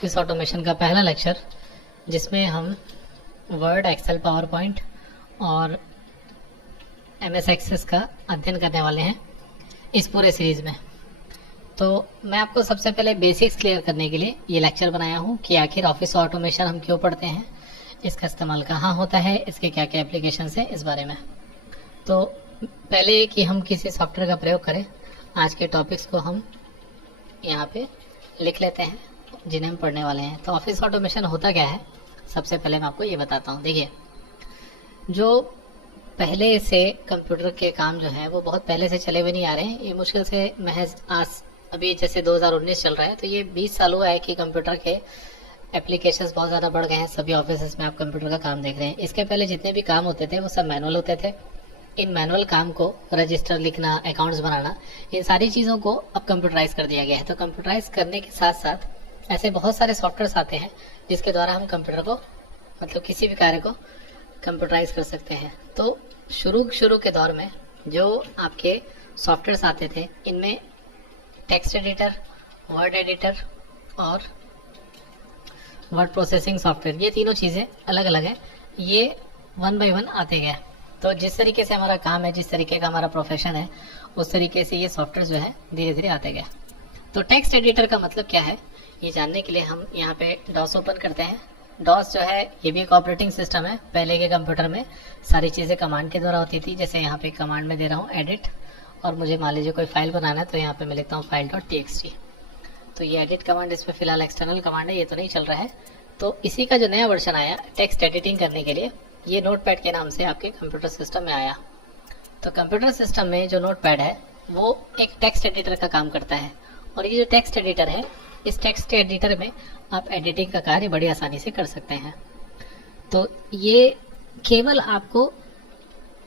Office automation का पहला lecture, जिसमें हम वर्ड, एक्सेल, पावर पॉइंट और एमएस एक्सेस का अध्ययन करने वाले हैं इस पूरे सीरीज में। तो मैं आपको सबसे पहले बेसिक्स क्लियर करने के लिए ये लेक्चर बनाया हूँ कि आखिर ऑफिस ऑटोमेशन हम क्यों पढ़ते हैं, इसका इस्तेमाल कहाँ होता है, इसके क्या क्या एप्लीकेशंस हैं, इस बारे में। तो पहले कि हम किसी सॉफ्टवेयर का प्रयोग करें, आज के टॉपिक्स को हम यहाँ पे लिख लेते हैं जिन्हें हम पढ़ने वाले हैं। तो ऑफिस ऑटोमेशन होता क्या है, सबसे पहले मैं आपको ये बताता हूँ। देखिए, जो पहले से कंप्यूटर के काम जो है वो बहुत पहले से चले हुए नहीं आ रहे हैं। ये मुश्किल से महज आज अभी जैसे 2019 चल रहा है, तो ये 20 साल हुआ है कि कंप्यूटर के एप्लीकेशंस बहुत ज़्यादा बढ़ गए हैं। सभी ऑफिस में आप कंप्यूटर का काम देख रहे हैं। इसके पहले जितने भी काम होते थे वो सब मैनुअल होते थे। इन मैनुअल काम को, रजिस्टर लिखना, अकाउंट्स बनाना, इन सारी चीज़ों को अब कंप्यूटराइज कर दिया गया है। तो कंप्यूटराइज करने के साथ साथ ऐसे बहुत सारे सॉफ्टवेयर्स आते हैं जिसके द्वारा हम कंप्यूटर को, मतलब किसी भी कार्य को कंप्यूटराइज कर सकते हैं। तो शुरू के दौर में जो आपके सॉफ्टवेयर्स आते थे, इनमें टेक्स्ट एडिटर, वर्ड एडिटर और वर्ड प्रोसेसिंग सॉफ्टवेयर, ये तीनों चीज़ें अलग अलग हैं। ये वन बाय वन आते गए। तो जिस तरीके से हमारा काम है, जिस तरीके का हमारा प्रोफेशन है, उस तरीके से ये सॉफ्टवेयर जो है धीरे धीरे आते गए। तो टेक्स्ट एडिटर का मतलब क्या है, ये जानने के लिए हम यहाँ पे डॉस ओपन करते हैं। डॉस जो है ये भी एक ऑपरेटिंग सिस्टम है। पहले के कंप्यूटर में सारी चीज़ें कमांड के द्वारा होती थी। जैसे यहाँ पे कमांड में दे रहा हूँ एडिट, और मुझे मान लीजिए कोई फाइल बनाना है, तो यहाँ पे मैं लिखता हूँ file.txt। तो ये एडिट कमांड इसमें फिलहाल एक्सटर्नल कमांड है, ये तो नहीं चल रहा है। तो इसी का जो नया वर्जन आया टेक्स्ट एडिटिंग करने के लिए, ये नोटपैड के नाम से आपके कंप्यूटर सिस्टम में आया। तो कंप्यूटर सिस्टम में जो नोटपैड है वो एक टेक्स्ट एडिटर का काम करता है। और ये जो टेक्स्ट एडिटर है, इस टेक्स्ट एडिटर में आप एडिटिंग का कार्य बड़ी आसानी से कर सकते हैं। तो ये केवल आपको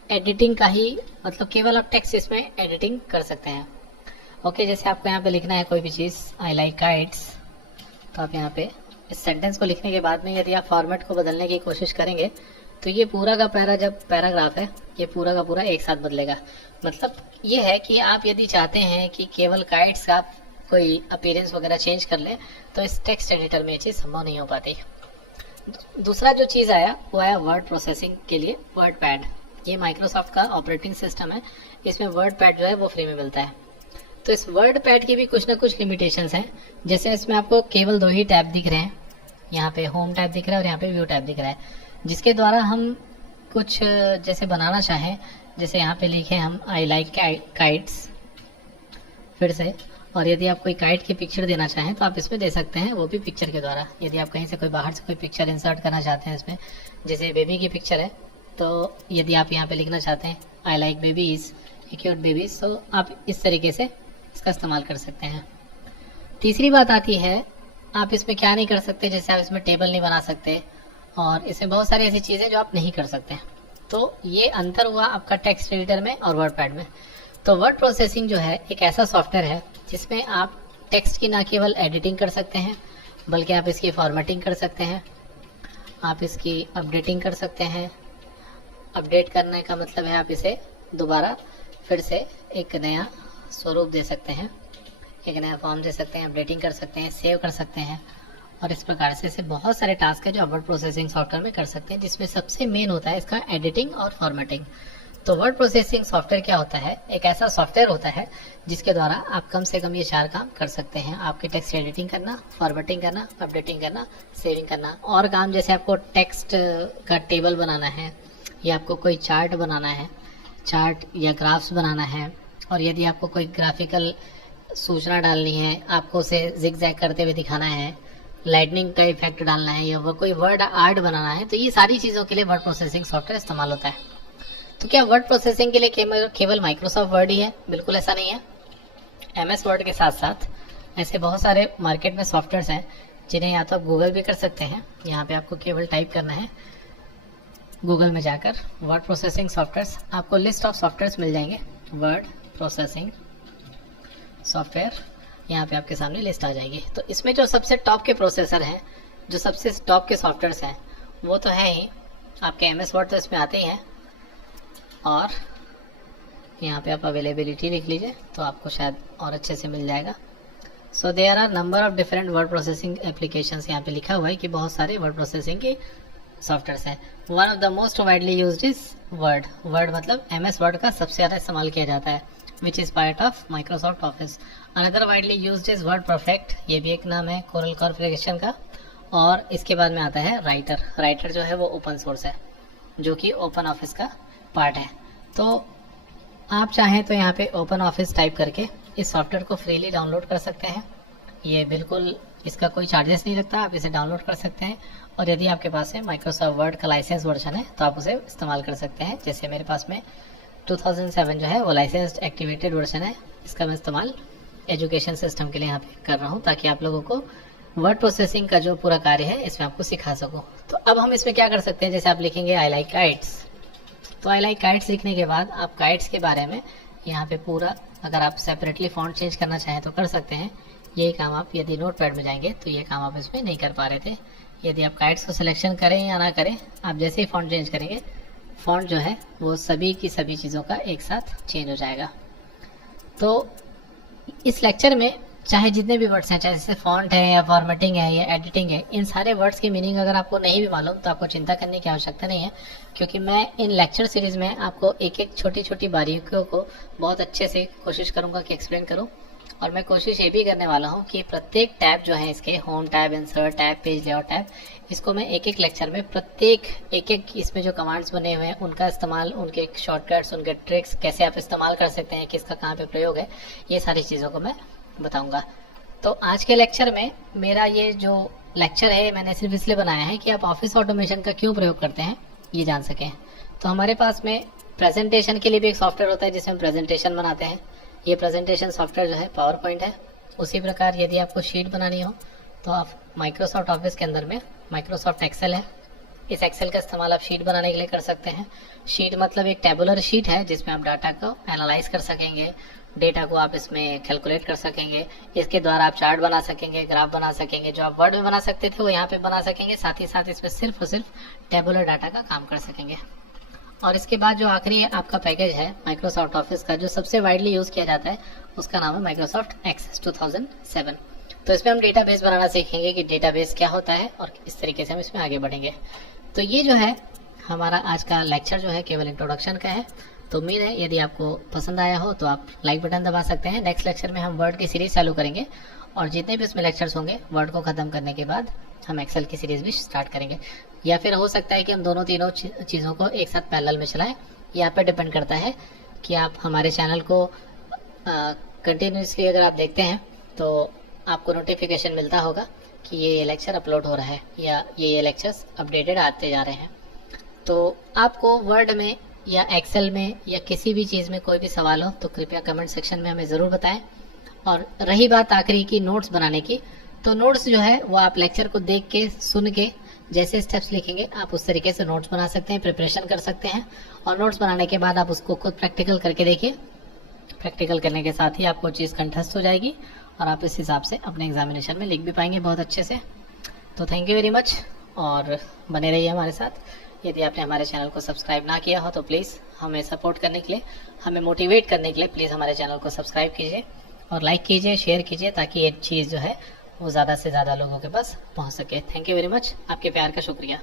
एडिटिंग का ही, मतलब केवल आप टेक्स्ट इसमें एडिटिंग कर सकते हैं। ओके, जैसे आपको यहाँ पे लिखना है कोई भी चीज़, आई लाइक काइट्स, तो आप यहाँ पे इस सेंटेंस को लिखने के बाद में यदि आप फॉर्मेट को बदलने की कोशिश करेंगे तो ये पूरा का पैराग्राफ है, ये पूरा का पूरा एक साथ बदलेगा। मतलब ये है कि आप यदि चाहते हैं कि केवल काइट्स का कोई अपीयरेंस वगैरह चेंज कर ले, तो इस टेक्स्ट एडिटर में ये चीज़ संभव नहीं हो पाती। दूसरा जो चीज़ आया वो आया वर्ड प्रोसेसिंग के लिए वर्ड पैड। ये माइक्रोसॉफ्ट का ऑपरेटिंग सिस्टम है, इसमें वर्ड पैड जो है वो फ्री में मिलता है। तो इस वर्ड पैड की भी कुछ ना कुछ लिमिटेशंस हैं। जैसे इसमें आपको केवल 2 ही टैब दिख रहे हैं, यहाँ पे होम टैब दिख रहा है और यहाँ पे व्यू टैब दिख रहा है, जिसके द्वारा हम कुछ जैसे बनाना चाहें, जैसे यहाँ पे लिखे हम आई लाइक काइट्स फिर से, और यदि आप कोई काइट की पिक्चर देना चाहें तो आप इसमें दे सकते हैं, वो भी पिक्चर के द्वारा। यदि आप कहीं से कोई बाहर से कोई पिक्चर इंसर्ट करना चाहते हैं इसमें, जैसे बेबी की पिक्चर है, तो यदि आप यहाँ पे लिखना चाहते हैं I like babies, cute babies, तो आप इस तरीके से इसका इस्तेमाल कर सकते हैं। तीसरी बात आती है, आप इसमें क्या नहीं कर सकते, जैसे आप इसमें टेबल नहीं बना सकते, और इसमें बहुत सारी ऐसी चीज़ें जो आप नहीं कर सकते। तो ये अंतर हुआ आपका टेक्स्ट एडिटर में और वर्ड पैड में। तो वर्ड प्रोसेसिंग जो है एक ऐसा सॉफ्टवेयर है जिसमें आप टेक्स्ट की ना केवल एडिटिंग कर सकते हैं, बल्कि आप इसकी फॉर्मेटिंग कर सकते हैं, आप इसकी अपडेटिंग कर सकते हैं। अपडेट करने का मतलब है आप इसे दोबारा फिर से एक नया स्वरूप दे सकते हैं, एक नया फॉर्म दे सकते हैं, अपडेटिंग कर सकते हैं, सेव कर सकते हैं, और इस प्रकार से बहुत सारे टास्क है जो आप वर्ड प्रोसेसिंग सॉफ्टवेयर में कर सकते हैं, जिसमें सबसे मेन होता है इसका एडिटिंग और फॉर्मेटिंग। तो वर्ड प्रोसेसिंग सॉफ्टवेयर क्या होता है, एक ऐसा सॉफ्टवेयर होता है जिसके द्वारा आप कम से कम ये 4 काम कर सकते हैं। आपके टेक्स्ट एडिटिंग करना, फॉर्मेटिंग करना, अपडेटिंग करना, सेविंग करना, और काम जैसे आपको टेक्स्ट का टेबल बनाना है, या आपको कोई चार्ट बनाना है, चार्ट या ग्राफ्स बनाना है, और यदि आपको कोई ग्राफिकल सूचना डालनी है, आपको उसे जिग-जैग करते हुए दिखाना है, लाइटनिंग का इफेक्ट डालना है, या वो कोई वर्ड आर्ट बनाना है, तो ये सारी चीज़ों के लिए वर्ड प्रोसेसिंग सॉफ्टवेयर इस्तेमाल होता है। तो क्या वर्ड प्रोसेसिंग के लिए केवल माइक्रोसॉफ्ट वर्ड ही है? बिल्कुल ऐसा नहीं है। एमएस वर्ड के साथ साथ ऐसे बहुत सारे मार्केट में सॉफ्टवेयर्स हैं जिन्हें या तो आप गूगल भी कर सकते हैं। यहाँ पे आपको केवल टाइप करना है गूगल में जाकर वर्ड प्रोसेसिंग सॉफ्टवेयर्स, आपको लिस्ट ऑफ सॉफ्टवेयर्स मिल जाएंगे। वर्ड प्रोसेसिंग सॉफ्टवेयर, यहाँ पे आपके सामने लिस्ट आ जाएगी। तो इसमें जो सबसे टॉप के प्रोसेसर हैं, जो सबसे टॉप के सॉफ्टवेयर्स हैं, वो तो है ही आपके एमएस वर्ड, तो इसमें आते ही हैं। और यहाँ पे आप अवेलेबिलिटी लिख लीजिए तो आपको शायद और अच्छे से मिल जाएगा। So there are number of different word processing applications, यहाँ पे लिखा हुआ है कि बहुत सारे वर्ड प्रोसेसिंग के सॉफ्टवेयर हैं। One of the most widely used is Word. Word मतलब MS वर्ड का सबसे ज़्यादा इस्तेमाल किया जाता है, which is part of Microsoft Office. Another widely used is WordPerfect, ये भी एक नाम है कोरल कॉर्पोरेशन का। और इसके बाद में आता है राइटर। राइटर जो है वो ओपन सोर्स है, जो कि ओपन ऑफिस का पार्ट है। तो आप चाहें तो यहाँ पे ओपन ऑफिस टाइप करके इस सॉफ्टवेयर को फ्रीली डाउनलोड कर सकते हैं। ये बिल्कुल, इसका कोई चार्जेस नहीं लगता, आप इसे डाउनलोड कर सकते हैं। और यदि आपके पास है माइक्रोसॉफ्ट वर्ड का लाइसेंस वर्जन है तो आप उसे इस्तेमाल कर सकते हैं। जैसे मेरे पास में 2007 जो है वो लाइसेंस्ड एक्टिवेटेड वर्जन है, इसका मैं इस्तेमाल एजुकेशन सिस्टम के लिए यहाँ पे कर रहा हूँ, ताकि आप लोगों को वर्ड प्रोसेसिंग का जो पूरा कार्य है इसमें आपको सिखा सकूँ। तो अब हम इसमें क्या कर सकते हैं, जैसे आप लिखेंगे आई लाइक काइट्स, तो आई लाइक काइट्स लिखने के बाद आप काइट्स के बारे में यहाँ पे पूरा, अगर आप सेपरेटली फॉन्ट चेंज करना चाहें तो कर सकते हैं। यही काम आप यदि नोटपैड में जाएंगे तो ये काम आप इसमें नहीं कर पा रहे थे। यदि आप काइट्स को सिलेक्शन करें या ना करें, आप जैसे ही फॉन्ट चेंज करेंगे, फॉन्ट जो है वो सभी की सभी चीज़ों का एक साथ चेंज हो जाएगा। तो इस लेक्चर में चाहे जितने भी वर्ड्स हैं, चाहे जैसे फॉन्ट है या फॉर्मेटिंग है या एडिटिंग है, इन सारे वर्ड्स की मीनिंग अगर आपको नहीं भी मालूम तो आपको चिंता करने की आवश्यकता नहीं है, क्योंकि मैं इन लेक्चर सीरीज में आपको एक एक छोटी छोटी बारीकियों को बहुत अच्छे से कोशिश करूंगा कि एक्सप्लेन करूं। और मैं कोशिश ये भी करने वाला हूं कि प्रत्येक टैब जो है इसके, home tab, insert tab, page layout tab, इसको मैं एक एक लेक्चर में प्रत्येक एक इसमें जो कमांड्स बने हुए हैं उनका इस्तेमाल, उनके शॉर्टकट्स, उनके ट्रिक्स कैसे आप इस्तेमाल कर सकते हैं, किसका कहाँ पे प्रयोग है, ये सारी चीज़ों को मैं बताऊंगा। तो आज के लेक्चर में मेरा ये जो लेक्चर है मैंने सिर्फ इसलिए बनाया है कि आप ऑफिस ऑटोमेशन का क्यों प्रयोग करते हैं ये जान सकें। तो हमारे पास में प्रेजेंटेशन के लिए भी एक सॉफ्टवेयर होता है जिसमें प्रेजेंटेशन बनाते हैं। ये प्रेजेंटेशन सॉफ्टवेयर जो है पावर पॉइंट है। उसी प्रकार यदि आपको शीट बनानी हो तो आप माइक्रोसॉफ्ट ऑफिस के अंदर में माइक्रोसॉफ्ट एक्सेल है, इस एक्सेल का इस्तेमाल आप शीट बनाने के लिए कर सकते हैं। शीट मतलब एक टेबुलर शीट है जिसमें आप डाटा को एनालाइज कर सकेंगे, डेटा को आप इसमें कैलकुलेट कर सकेंगे, इसके द्वारा आप चार्ट बना सकेंगे, ग्राफ बना सकेंगे, जो आप वर्ड में बना सकते थे वो यहाँ पे बना सकेंगे। साथ ही साथ इसमें सिर्फ और सिर्फ टेबुलर डाटा का काम कर सकेंगे। और इसके बाद जो आखिरी आपका पैकेज है माइक्रोसॉफ्ट ऑफिस का, जो सबसे वाइडली यूज किया जाता है, उसका नाम है माइक्रोसॉफ्ट एक्सेस 2007। तो इसमें हम डेटाबेस बनाना सीखेंगे कि डेटाबेस क्या होता है, और इस तरीके से हम इसमें आगे बढ़ेंगे। तो ये जो है हमारा आज का लेक्चर जो है केवल इंट्रोडक्शन का है। तो उम्मीद है यदि आपको पसंद आया हो तो आप लाइक बटन दबा सकते हैं। नेक्स्ट लेक्चर में हम वर्ड की सीरीज चालू करेंगे, और जितने भी उसमें लेक्चर्स होंगे वर्ड को खत्म करने के बाद हम एक्सेल की सीरीज भी स्टार्ट करेंगे। या फिर हो सकता है कि हम दोनों तीनों चीज़ों को एक साथ पैरेलल में चलाएं। ये आप पे डिपेंड करता है कि आप हमारे चैनल को कंटिन्यूसली अगर आप देखते हैं तो आपको नोटिफिकेशन मिलता होगा कि ये लेक्चर अपलोड हो रहा है या ये लेक्चर्स अपडेटेड आते जा रहे हैं। तो आपको वर्ड में या एक्सेल में या किसी भी चीज़ में कोई भी सवाल हो तो कृपया कमेंट सेक्शन में हमें ज़रूर बताएं। और रही बात आखिरी की नोट्स बनाने की, तो नोट्स जो है वो आप लेक्चर को देख के, सुन के, जैसे स्टेप्स लिखेंगे आप उस तरीके से नोट्स बना सकते हैं, प्रिपरेशन कर सकते हैं। और नोट्स बनाने के बाद आप उसको खुद प्रैक्टिकल करके देखिए। प्रैक्टिकल करने के साथ ही आपको चीज़ कंठस्थ हो जाएगी और आप इस हिसाब से अपने एग्जामिनेशन में लिख भी पाएंगे बहुत अच्छे से। तो थैंक यू वेरी मच, और बने रहिए हमारे साथ। यदि आपने हमारे चैनल को सब्सक्राइब ना किया हो तो प्लीज़ हमें सपोर्ट करने के लिए, हमें मोटिवेट करने के लिए प्लीज़ हमारे चैनल को सब्सक्राइब कीजिए और लाइक कीजिए, शेयर कीजिए, ताकि ये चीज़ जो है वो ज़्यादा से ज़्यादा लोगों के पास पहुंच सके। थैंक यू वेरी मच, आपके प्यार का शुक्रिया।